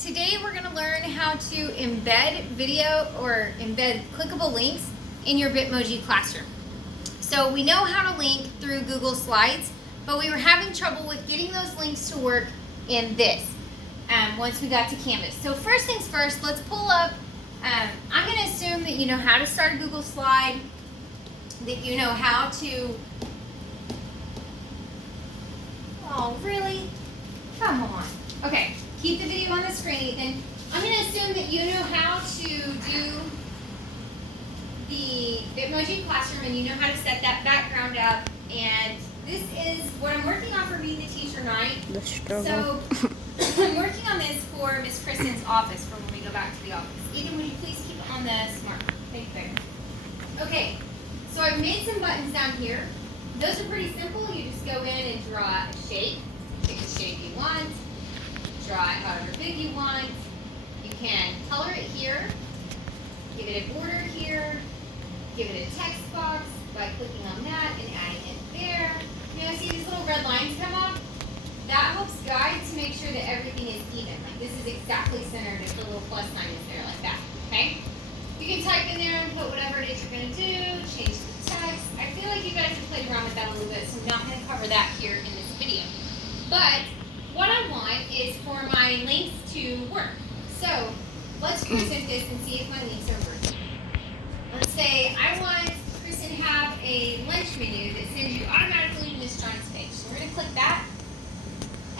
Today we're going to learn how to embed video or embed clickable links in your Bitmoji classroom. So we know how to link through Google Slides, but we were having trouble with getting those links to work in this once we got to Canvas. So first things first, let's pull up, I'm going to assume that you know how to start a Google Slide, that you know how to, oh really? Come on. Okay. Keep the video on the screen, Ethan. I'm going to assume that you know how to do the Bitmoji classroom and you know how to set that background up. And this is what I'm working on for Meet the Teacher Night. The struggle. So I'm working on this for Miss Kristen's office for when we go back to the office. Ethan, would you please keep it on the smart? Thank you, baby. Okay, so I've made some buttons down here. Those are pretty simple. You just go in and draw a shape. Pick the shape you want. Draw it however big you want. You can color it here, give it a border here, give it a text box by clicking on that and adding it there. You know, see these little red lines come up? That helps guide to make sure that everything is even. Like this is exactly centered if the little plus sign is there like that, okay? You can type in there and put whatever it is you're going to do, change the text. I feel like you guys have played around with that a little bit, so I'm not going to cover that here in this video. But what I want is for my links to work. So let's present this and see if my links are working. Let's say I want Kristen to have a lunch menu that sends you automatically to Miss John's page. So we're going to click that,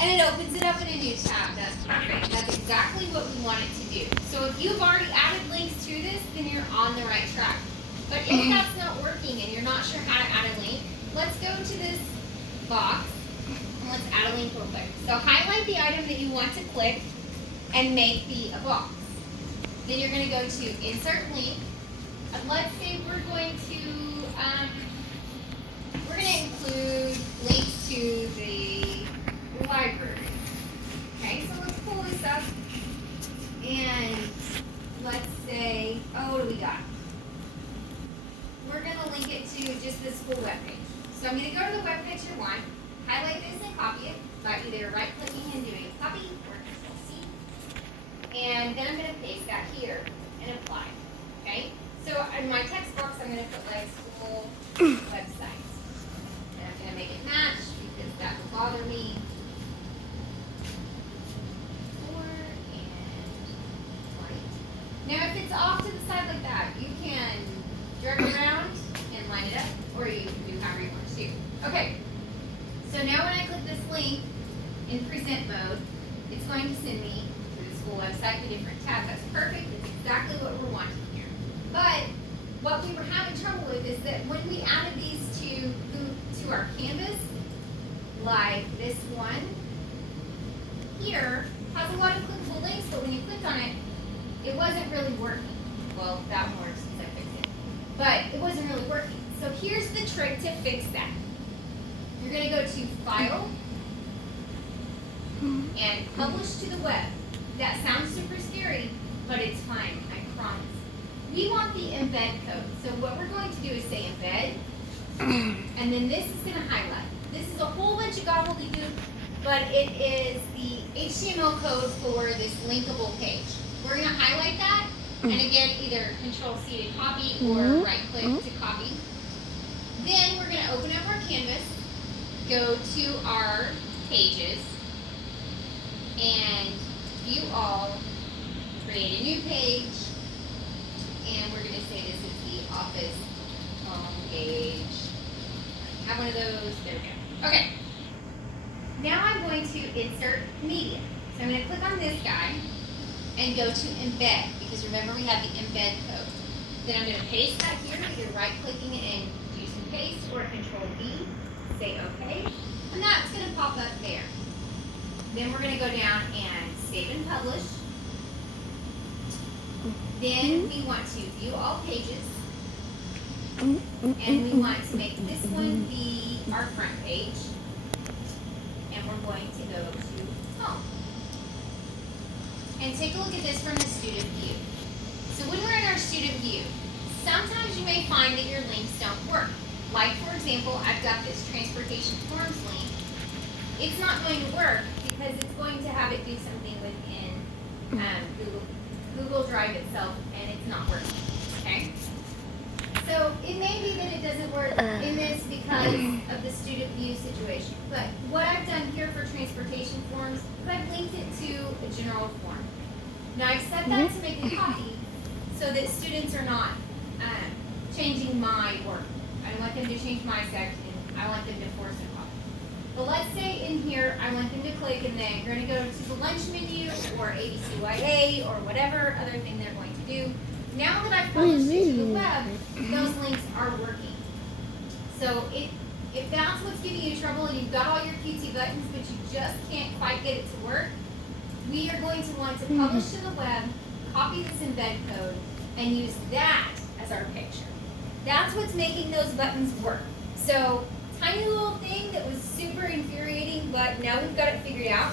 and it opens it up in a new tab. That's perfect. That's exactly what we want it to do. So if you've already added links to this, then you're on the right track. But if that's not working and you're not sure how to add a link, let's go to this box. Let's add a link real quick. So highlight the item that you want to click and make a box. Then you're going to go to Insert Link. And let's say we're going to include links to the library. Okay, so let's pull this up and let's say, oh, what do we got? We're going to link it to just the school webpage. So I'm going to go to the webpage you want. Highlight this and copy it by either right-clicking and doing copy or Control-C. And then I'm going to paste that here and apply. Okay? So in my text box, I'm going to put like school websites. And I'm going to make it match because that will bother me. 4 and white. Now if it's off to the side like that, you can drag it around and line it up, or you can do however you want to do. Okay. So now when I click this link in present mode, it's going to send me to the school website, the different tabs. That's perfect. That's exactly what we're wanting here. But what we were having trouble with is that when we added these to our canvas, like this one here, has a lot of clickable links, but when you clicked on it, it wasn't really working. Well, that one works since I fixed it. But it wasn't really working. So here's the trick to fix that. You're going to go to File and Publish to the web. That sounds super scary, but it's fine, I promise. We want the embed code. So what we're going to do is say embed, and then this is going to highlight. This is a whole bunch of gobbledygook, but it is the HTML code for this linkable page. We're going to highlight that, and again, either Control-C to copy or right-click to copy. Then we're going to open up our canvas, go to our pages, and view all, create a new page, and we're going to say this is the office home page. Have one of those, there we go. Okay, now I'm going to insert media. So I'm going to click on this guy and go to embed, because remember we have the embed code. Then I'm going to paste that here, either right-clicking it and do some paste, or Control-V. Say OK, and that's going to pop up there. Then we're going to go down and save and publish. Then we want to view all pages, and we want to make this one be our front page, and we're going to go to home. And take a look at this from the student view. So when we're in our student view, sometimes you may find that your links don't work. Like, for example, I've got this transportation forms link. It's not going to work because it's going to have it do something within Google Drive itself, and it's not working. Okay. So it may be that it doesn't work in this because of the student view situation. But what I've done here for transportation forms is I've linked it to a general form. Now I've set that to make a copy so that students are not changing my work. I don't want them to change my section. I want them to force a copy. But let's say in here I want them to click and then they're going to go to the lunch menu or ABCYA or whatever other thing they're going to do. Now that I've published it to the web, those links are working. So if that's what's giving you trouble and you've got all your cutesy buttons but you just can't quite get it to work, we are going to want to publish to the web, copy this embed code, and use that as our picture. That's what's making those buttons work. So, tiny little thing that was super infuriating, but now we've got it figured out.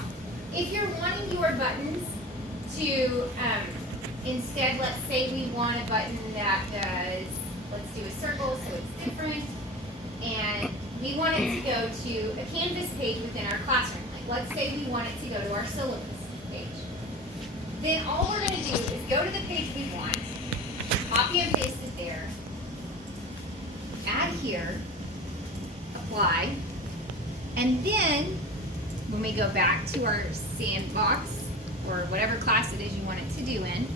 If you're wanting your buttons to, instead, let's say we want a button that does, let's do a circle so it's different, and we want it to go to a Canvas page within our classroom. Like, let's say we want it to go to our syllabus page. Then all we're going to do is go to the page we want, copy and paste it there, add here, apply, and then when we go back to our sandbox or whatever class it is you want it to do in,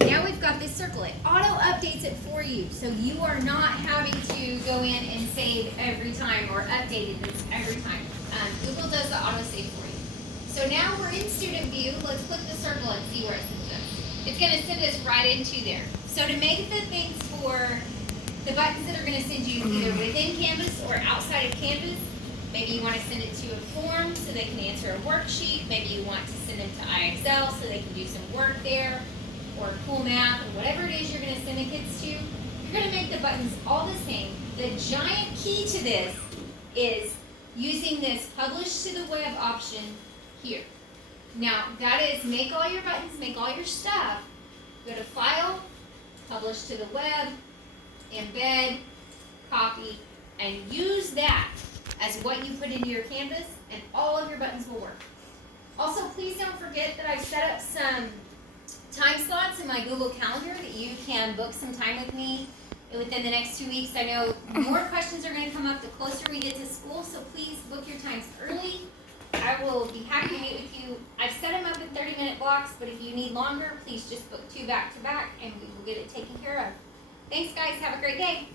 now we've got this circle. It auto updates it for you, so you are not having to go in and save every time or update it every time. Google does the auto save for you. So now we're in student view. Let's click the circle and see where it sends us. It's going to send us right into there. So to make the things for the buttons that are going to send you either within Canvas or outside of Canvas, maybe you want to send it to a form so they can answer a worksheet. Maybe you want to send them to IXL so they can do some work there, or cool math, or whatever it is you're going to send the kids to. You're going to make the buttons all the same. The giant key to this is using this publish to the web option here. Now, that is make all your buttons, make all your stuff, go to File, Publish to the Web, Embed, Copy, and use that as what you put into your Canvas, and all of your buttons will work. Also, please don't forget that I've set up some time slots in my Google Calendar that you can book some time with me within the next 2 weeks. I know more questions are going to come up the closer we get to school, so please book your times early. I will be happy to meet with you. I've set them up in 30-minute blocks, but if you need longer, please just book 2 back-to-back, and we will get it taken care of. Thanks, guys. Have a great day.